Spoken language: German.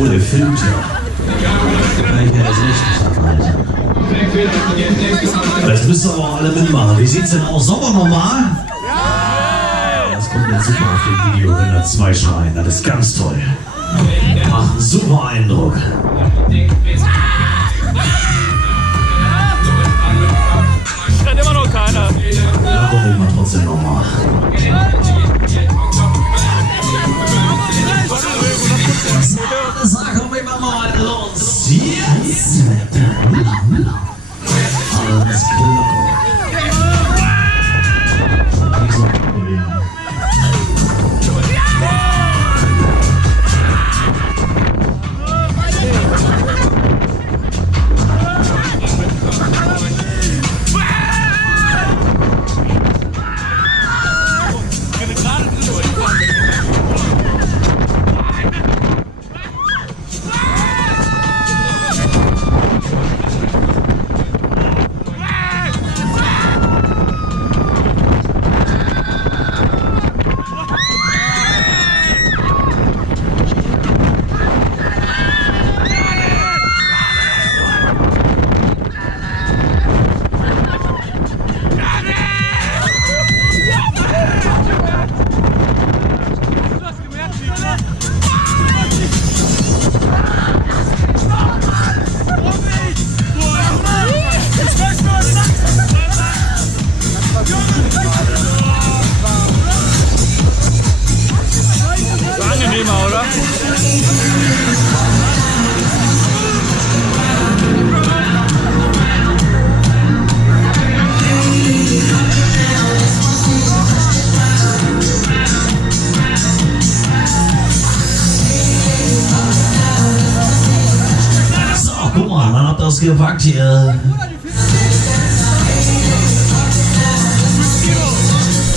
Oh, der filmt ja. Kann ich mir das richtig abhalten. Das müsst ihr aber auch alle mitmachen. Wie sieht's denn aus? Sommer normal? Ja! Das kommt jetzt super auf dem Video, wenn da zwei schreien. Das ist ganz toll. Macht einen super Eindruck. Schreit immer noch keiner. Ja, doch, ich mach trotzdem nochmal. Sag doch immer mal los. Jetzt. Alles klar. Oder? So, guck mal, dann habt ihr das gepackt hier.